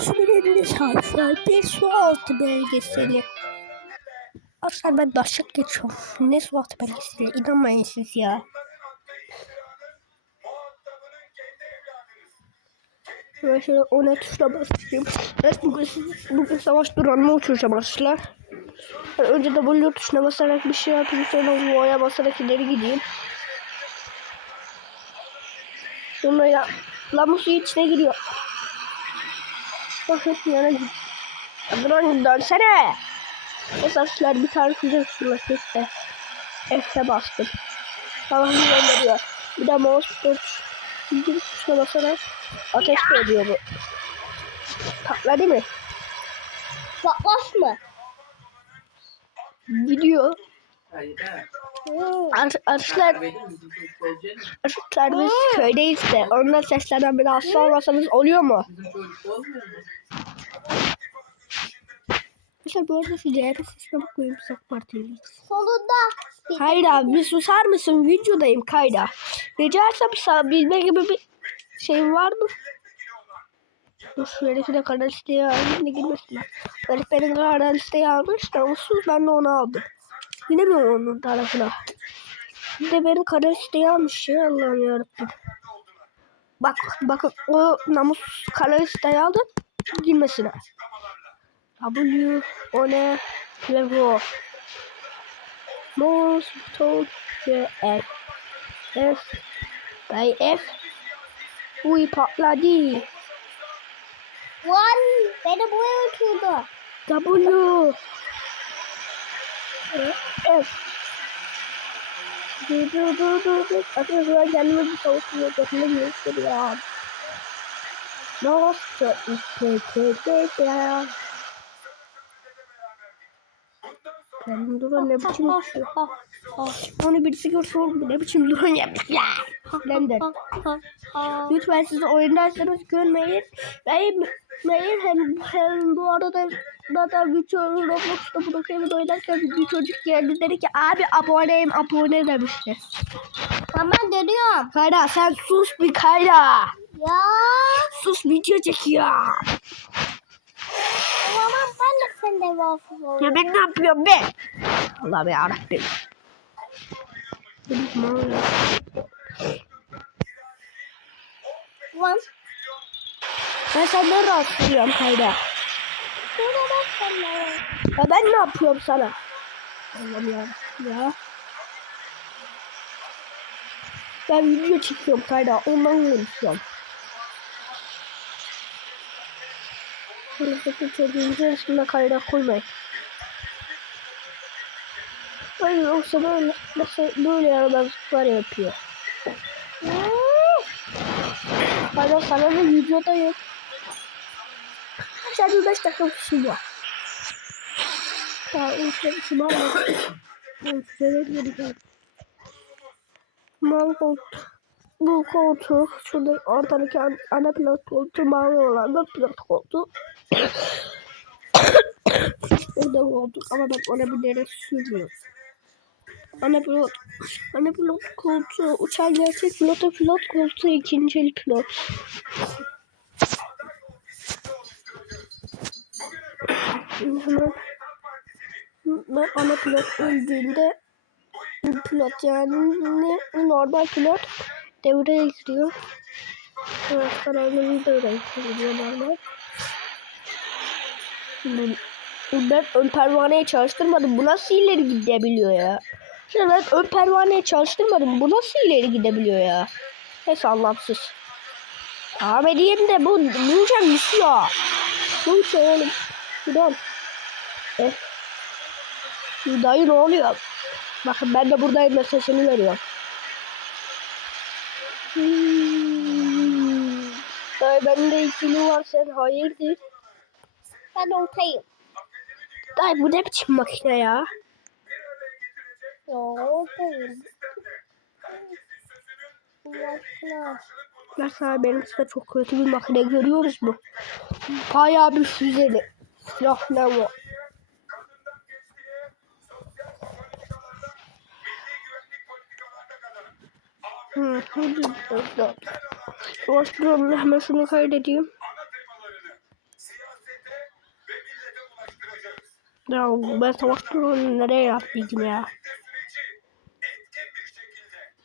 Şartlar bir su altı belgeseli. Aslında ben daşık geçiyorum. Ne su altı belgeseli? İnanmayın siz ya. Ben şöyle ona tuşuna basayım. Evet bugün, bugün savaş duranına uçuracağım arkadaşlar. Ben önce W tuşuna basarak bir şey yapayım. Sonra Vo'ya basarak ileri gideyim. Sonra ya su içine giriyor. Bakın yana git. Drone dönsene. Esaslar bir tane füze fırlatıyor. F. F'e bastım. Tamam gönderiyor. Bir de mouse tuş. Bir tuşuna basarak ateş ediyor bu. Patladı mı? Patlas mı? Gidiyor. Hayır ha. Ar arkadaşlar, arkadaşlar biz köydeyiz de. Ondan seslerden bir rahatsız olmasanız oluyor mu? Arkadaşlar bu arada şu CHP sesine bakmayın. Sak partili. Sonunda. bir- Kayra bir susar mısın? Videodayım Kayra. Rica etsem sana bilme gibi bir şey var mı? Dur şöyle şöyle kanal isteği almış. Ne girmesin. Öğretmenin kanal isteği almış. Namussuz ben de onu aldım. Bilemiyorum onun tarafına. Bir de benim kanal isteği almış ya Allah'ım yarabbim. Bak bakın o namus kanal isteği aldım. Girmesine. W o ne. Mouse buton ve F. F. Bay F. Uy patladı. Lan beni buraya uçurdu. W. Ve F. Dur dur dur dur dur. Arkadaşlar kendime bir savuşmuyor. Götüme gösteriyor. Nasıl istedi Kendim duran ne biçim uçuyor. Onu birisi görse oğlum ne biçim duran yapmış ya. Ben de. Lütfen siz oyundaysanız görmeyin. Benim, benim hem, hem bu arada zaten bir çocuk Roblox'ta bırakayım oynarken bir çocuk geldi dedi ki abi aboneyim abone demişti. Tamam dönüyorum. Kayra sen sus bir Kayra. Ya. Sus video çekiyor. O zaman ben de waffle olayım. Ya ben ne yapıyorum be? Allah'ım yarabbim. Lan. Ben senden rahatsız oluyorum Kayra. Sen de. Ya ben ne yapıyorum sana? Allah'ım ya. Ya. Ben video çekiyorum Kayra. Ondan konuşuyorum. Buradaki çocuğumuzun üstüne Kayra koymayın. Hayır yoksa böyle, mesela böyle yaramazlıklar yapıyor. Kayra sana da videoda yok. Sen bir beş dakika kusur var. Şey kim anlattı? Ben size vermedim. Mavi koltuk. Bu koltuk. Şurada ortadaki an, ana pilot koltuğu mavi olan da pilot koltuğu. Burada koltuk ama ben ona bilerek sürmüyorum. Ana pilot. Ana pilot koltuğu. Uçan gerçek pilotu pilot koltuğu ikinci pilot. Hemen ben ana pilot öldüğünde pilot yani normal pilot devreye giriyor. Evet, kararları devreye giriyor normal. Ben ön pervaneyi çalıştırmadım. Bu nasıl ileri gidebiliyor ya? Şimdi ben ön pervaneyi çalıştırmadım. Bu nasıl ileri gidebiliyor ya? Neyse anlamsız. Devam edeyim de bu uçak düşüyor. Uçak oğlum. Şuradan. Eh. Dayı ne oluyor? Bakın ben de buradayım mesajını veriyorum. Hmm. Dayı bende ikili var sen hayırdır? Ben ortayım. Dayı bu ne biçim makine ya? Ya ortayım. Mesela benim size çok kötü bir makine görüyoruz mu? Bayağı bir füzeli. Silah ne var? Durun hemen şunu kaydedeyim. Ya ben sabahtan onu nereye atlayayım ya?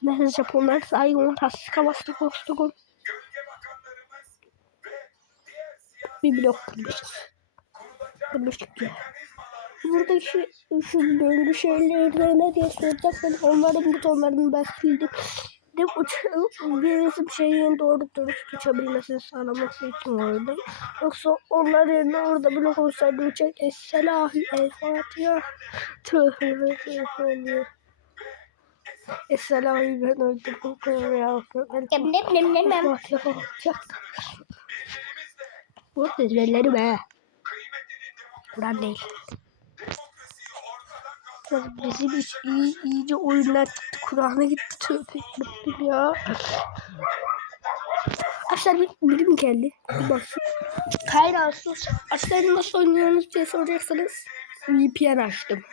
Neyse Japonlar saygın tasika bastı kostukun. Bir blok kırmışız. Kırmıştık ya. Burada şu, şu döngü şeyleri ne diye soracaksan onların butonlarını ben sildim. De uç, birisi bir şeyin doğru dürüst uçabilmesini sağlaması için oynadım. Yoksa onlar yerine orada blok olsaydı uçak Esselahi El Fatiha. Tövbe. Esselahi ben öldürdüm. Ya. Nem nem nem nem. Bu ezberleri be. Buradan değil. Ya Bizim iş iyi, iyice oyunlar çıktı. Kur'an'a gitti. Tövbe yarabbim ya. Arkadaşlar bir birim geldi. Bak. Kayra sus. Arkadaşlar nasıl oynuyorsunuz diye soracaksanız VPN açtım.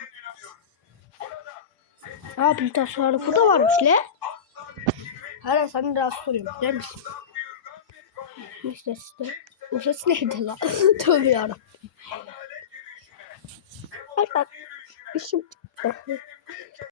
Aa bir bu da varmış le. Hala sen de rahatsız oluyorum. Bilir misin? İşte işte. O ses neydi lan? Tövbe yarabbim. Bak bak. İşim çıktı.